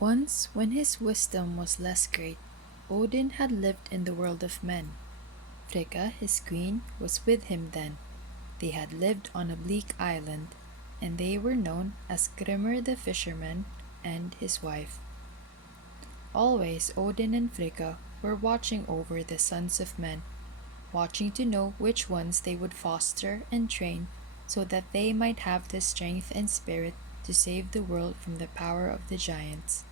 Once, when his wisdom was less great, Odin had lived in the world of men. Frigga, his queen, was with him then. They had lived on a bleak island, and they were known as Grimmer the fisherman and his wife. Always Odin and Frigga were watching over the sons of men, watching to know which ones they would foster and train so that they might have the strength and spirit to save the world from the power of the giants.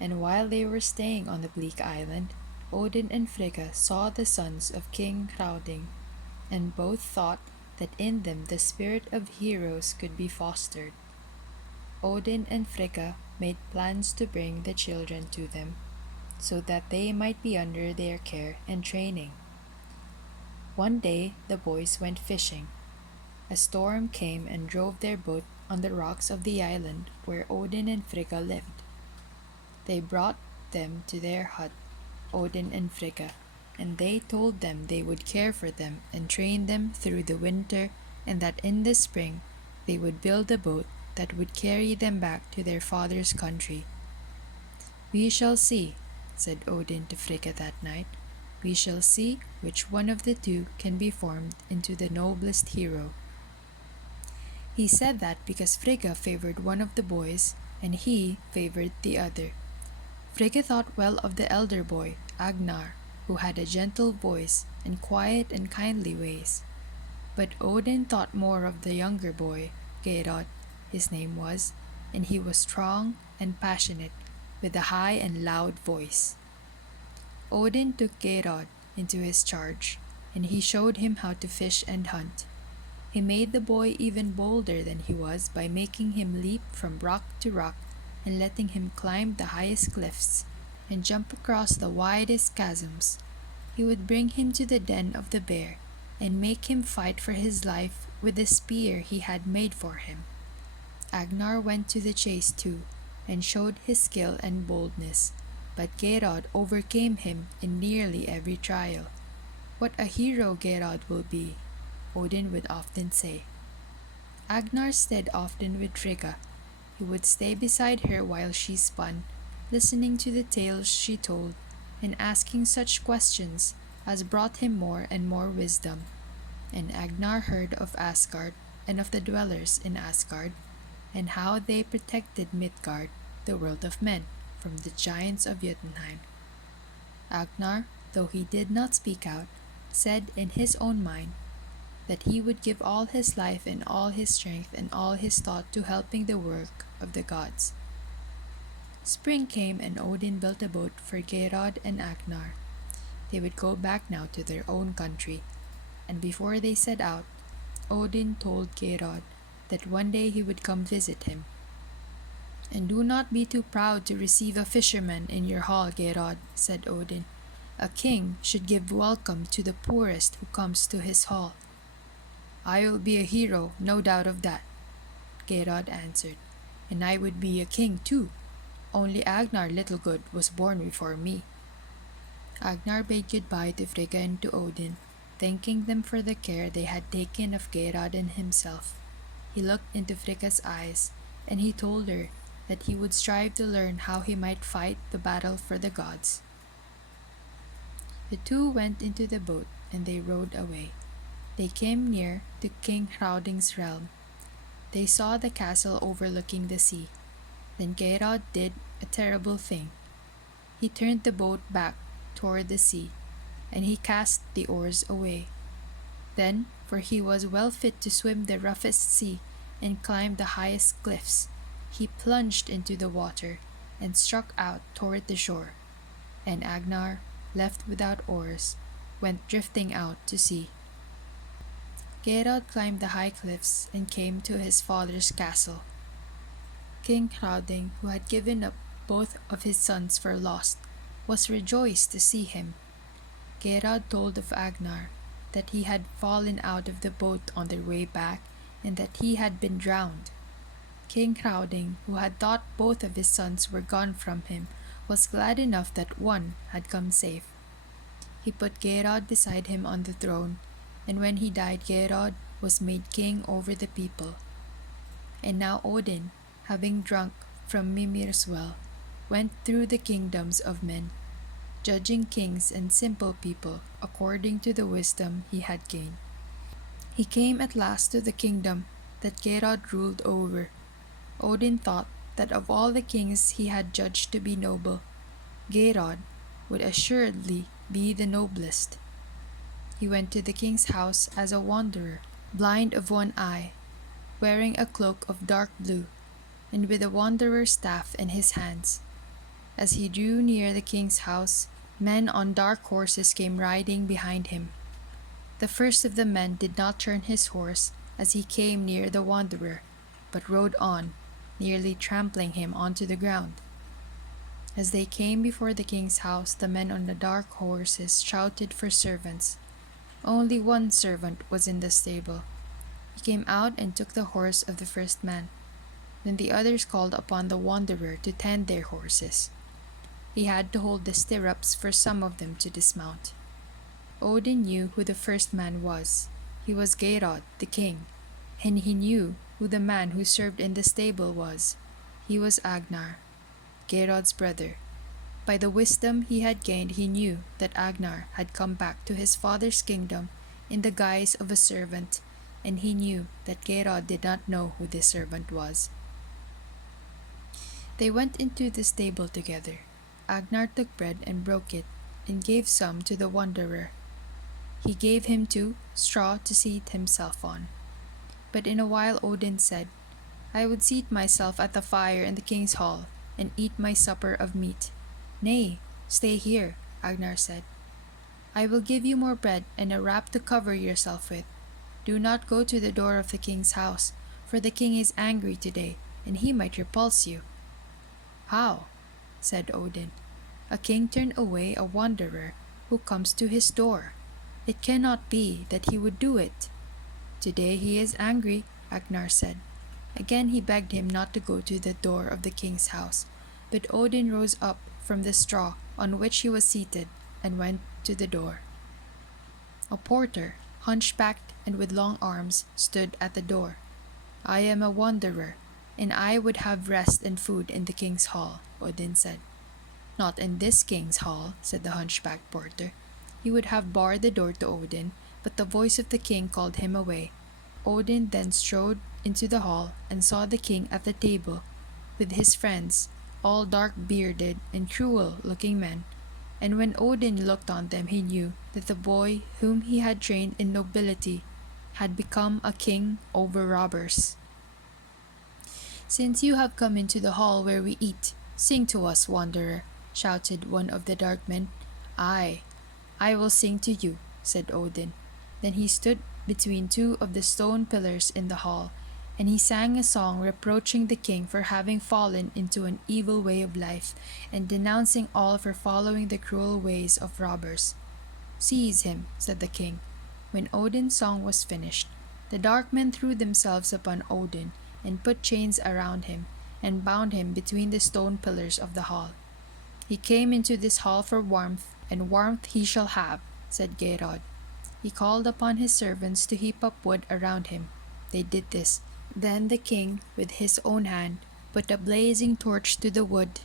And while they were staying on the bleak island, Odin and Frigga saw the sons of King Hrauding, and both thought that in them the spirit of heroes could be fostered. Odin and Frigga made plans to bring the children to them, so that they might be under their care and training. One day the boys went fishing. A storm came and drove their boat on the rocks of the island where Odin and Frigga lived. They brought them to their hut, Odin and Frigga, and they told them they would care for them and train them through the winter, and that in the spring they would build a boat that would carry them back to their father's country. "We shall see," said Odin to Frigga that night. "We shall see which one of the two can be formed into the noblest hero." He said that because Frigga favored one of the boys and he favored the other. Frigga thought well of the elder boy, Agnar, who had a gentle voice and quiet and kindly ways. But Odin thought more of the younger boy, Geirrod, his name was, and he was strong and passionate, with a high and loud voice. Odin took Geirrod into his charge, and he showed him how to fish and hunt. He made the boy even bolder than he was by making him leap from rock to rock and letting him climb the highest cliffs and jump across the widest chasms. He would bring him to the den of the bear and make him fight for his life with the spear he had made for him. Agnar went to the chase too and showed his skill and boldness, but Geirrod overcame him in nearly every trial. "What a hero Geirrod will be," Odin would often say. Agnar stayed often with Frigga. He would stay beside her while she spun, listening to the tales she told and asking such questions as brought him more and more wisdom. And Agnar heard of Asgard and of the dwellers in Asgard, and how they protected Midgard, the world of men, from the giants of Jotunheim. Agnar, though he did not speak out, said in his own mind that he would give all his life and all his strength and all his thought to helping the work of the gods. Spring came and Odin built a boat for Geirrod and Agnar. They would go back now to their own country, and before they set out, Odin told Geirrod that one day he would come visit him. "And do not be too proud to receive a fisherman in your hall, Geirrod," said Odin. "A king should give welcome to the poorest who comes to his hall." "I will be a hero, no doubt of that," Geirrod answered, "and I would be a king too. Only Agnar Littlegood was born before me." Agnar bade goodbye to Frigga and to Odin, thanking them for the care they had taken of Geirrod and himself. He looked into Frigga's eyes, and he told her that he would strive to learn how he might fight the battle for the gods. The two went into the boat, and they rowed away. They came near to King Hrauding's realm. They saw the castle overlooking the sea. Then Geirrod did a terrible thing. He turned the boat back toward the sea, and he cast the oars away. Then, for he was well fit to swim the roughest sea and climb the highest cliffs, he plunged into the water and struck out toward the shore. And Agnar, left without oars, went drifting out to sea. Geirrod climbed the high cliffs and came to his father's castle. King Hrauding, who had given up both of his sons for lost, was rejoiced to see him. Geirrod told of Agnar that he had fallen out of the boat on their way back and that he had been drowned. King Hrauding, who had thought both of his sons were gone from him, was glad enough that one had come safe. He put Geirrod beside him on the throne, and when he died Geirrod was made king over the people. And now Odin, having drunk from Mimir's well, went through the kingdoms of men, judging kings and simple people according to the wisdom he had gained. He came at last to the kingdom that Geirrod ruled over. Odin thought that of all the kings he had judged to be noble, Geirrod would assuredly be the noblest. He went to the king's house as a wanderer, blind of one eye, wearing a cloak of dark blue, and with a wanderer's staff in his hands. As he drew near the king's house, men on dark horses came riding behind him. The first of the men did not turn his horse as he came near the wanderer, but rode on, nearly trampling him onto the ground. As they came before the king's house, the men on the dark horses shouted for servants. Only one servant was in the stable. He came out and took the horse of the first man. Then the others called upon the wanderer to tend their horses. He had to hold the stirrups for some of them to dismount. Odin knew who the first man was. He was Geirrod, the king, and he knew who the man who served in the stable was. He was Agnar, Geirrod's brother. By the wisdom he had gained, he knew that Agnar had come back to his father's kingdom in the guise of a servant, and he knew that Geirrod did not know who this servant was. They went into the stable together. Agnar took bread and broke it, and gave some to the wanderer. He gave him too straw to seat himself on. But in a while Odin said, "I would seat myself at the fire in the king's hall, and eat my supper of meat." "Nay, stay here," Agnar said. "I will give you more bread and a wrap to cover yourself with. Do not go to the door of the king's house, for the king is angry today, and he might repulse you." "How?" said Odin. "A king turn away a wanderer who comes to his door? It cannot be that he would do it." "Today he is angry," Agnar said. Again he begged him not to go to the door of the king's house, but Odin rose up from the straw on which he was seated and went to the door. A porter, hunchbacked and with long arms, stood at the door. "I am a wanderer, and I would have rest and food in the king's hall," Odin said. "Not in this king's hall," said the hunchbacked porter. He would have barred the door to Odin, but the voice of the king called him away. Odin then strode into the hall and saw the king at the table with his friends, all dark-bearded and cruel-looking men. And when Odin looked on them, he knew that the boy whom he had trained in nobility had become a king over robbers. "Since you have come into the hall where we eat, sing to us, wanderer," shouted one of the dark men. "Aye, I will sing to you," said Odin. Then he stood between two of the stone pillars in the hall, and he sang a song reproaching the king for having fallen into an evil way of life, and denouncing all for following the cruel ways of robbers. "Seize him," said the king. When Odin's song was finished, the dark men threw themselves upon Odin and put chains around him and bound him between the stone pillars of the hall. "He came into this hall for warmth, and warmth he shall have," said Geirrod. He called upon his servants to heap up wood around him. They did this. Then the king, with his own hand, put a blazing torch to the wood,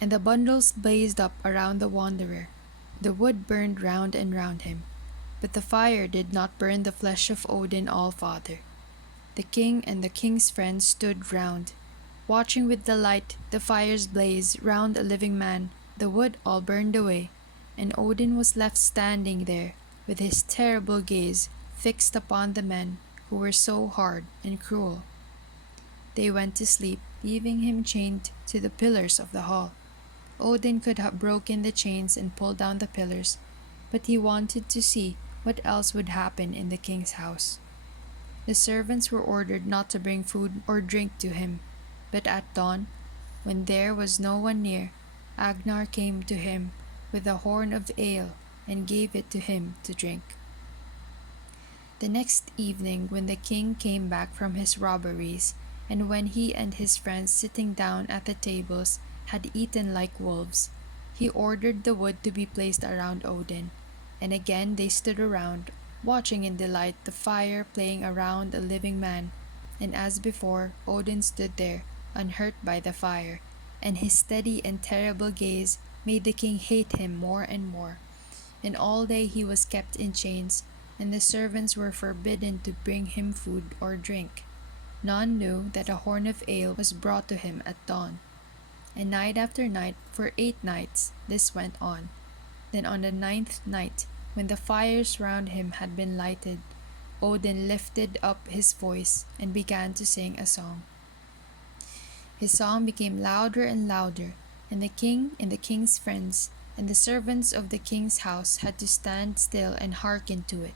and the bundles blazed up around the wanderer. The wood burned round and round him, but the fire did not burn the flesh of Odin All-Father. The king and the king's friends stood round, watching with delight the fires blaze round a living man. The wood all burned away, and Odin was left standing there with his terrible gaze fixed upon the men who were so hard and cruel. They went to sleep, leaving him chained to the pillars of the hall. Odin could have broken the chains and pulled down the pillars, but he wanted to see what else would happen in the king's house. The servants were ordered not to bring food or drink to him, but at dawn, when there was no one near, Agnar came to him with a horn of ale and gave it to him to drink. The next evening, when the king came back from his robberies, and when he and his friends sitting down at the tables had eaten like wolves, he ordered the wood to be placed around Odin, and again they stood around, watching in delight the fire playing around a living man. And as before, Odin stood there, unhurt by the fire, and his steady and terrible gaze made the king hate him more and more. And all day he was kept in chains, and the servants were forbidden to bring him food or drink. None knew that a horn of ale was brought to him at dawn. And night after night, for 8 nights, this went on. Then on the 9th night, when the fires round him had been lighted, Odin lifted up his voice and began to sing a song. His song became louder and louder, and the king and the king's friends and the servants of the king's house had to stand still and hearken to it.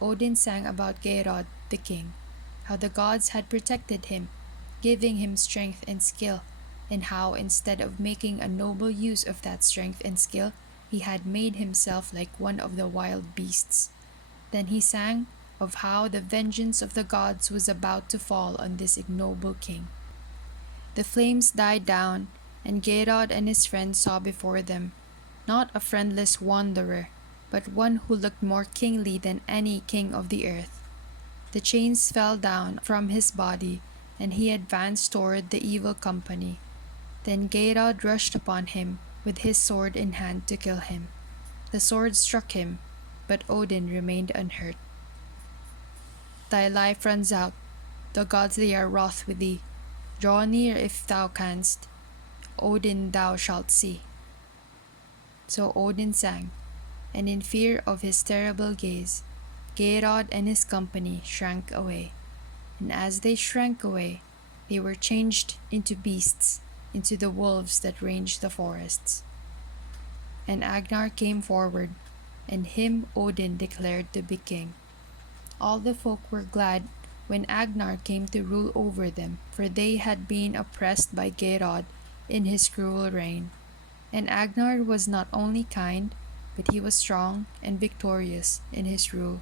Odin sang about Geirrod the king, how the gods had protected him, giving him strength and skill, and how instead of making a noble use of that strength and skill, he had made himself like one of the wild beasts. Then he sang of how the vengeance of the gods was about to fall on this ignoble king. The flames died down, and Geirrod and his friends saw before them, not a friendless wanderer, but one who looked more kingly than any king of the earth. The chains fell down from his body, and he advanced toward the evil company. Then Geirrod rushed upon him with his sword in hand to kill him. The sword struck him, but Odin remained unhurt. Thy life runs out, the gods they are wroth with thee. Draw near if thou canst, Odin thou shalt see. So Odin sang, and in fear of his terrible gaze, Geirrod and his company shrank away. And as they shrank away, they were changed into beasts, into the wolves that range the forests. And Agnar came forward, and him Odin declared to be king. All the folk were glad when Agnar came to rule over them, for they had been oppressed by Geirrod in his cruel reign. And Agnar was not only kind, but he was strong and victorious in his rule.